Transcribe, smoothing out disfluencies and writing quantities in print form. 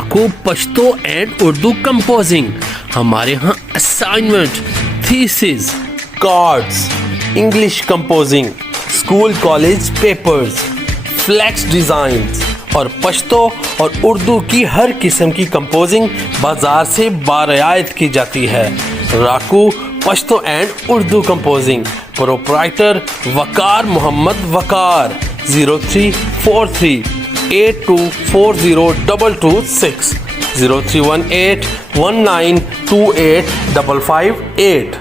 राकू Pashto and Urdu composing. हमारे यहाँ assignment, thesis, cards, English composing, school college papers, flex designs और पश्तो और उर्दू की हर किस्म की कंपोजिंग बाजार से बारियायत की जाती है। राकू Pashto and Urdu composing, proprietor Waqar Mohammad Waqar, 0343 82402226, 0318 1928 558।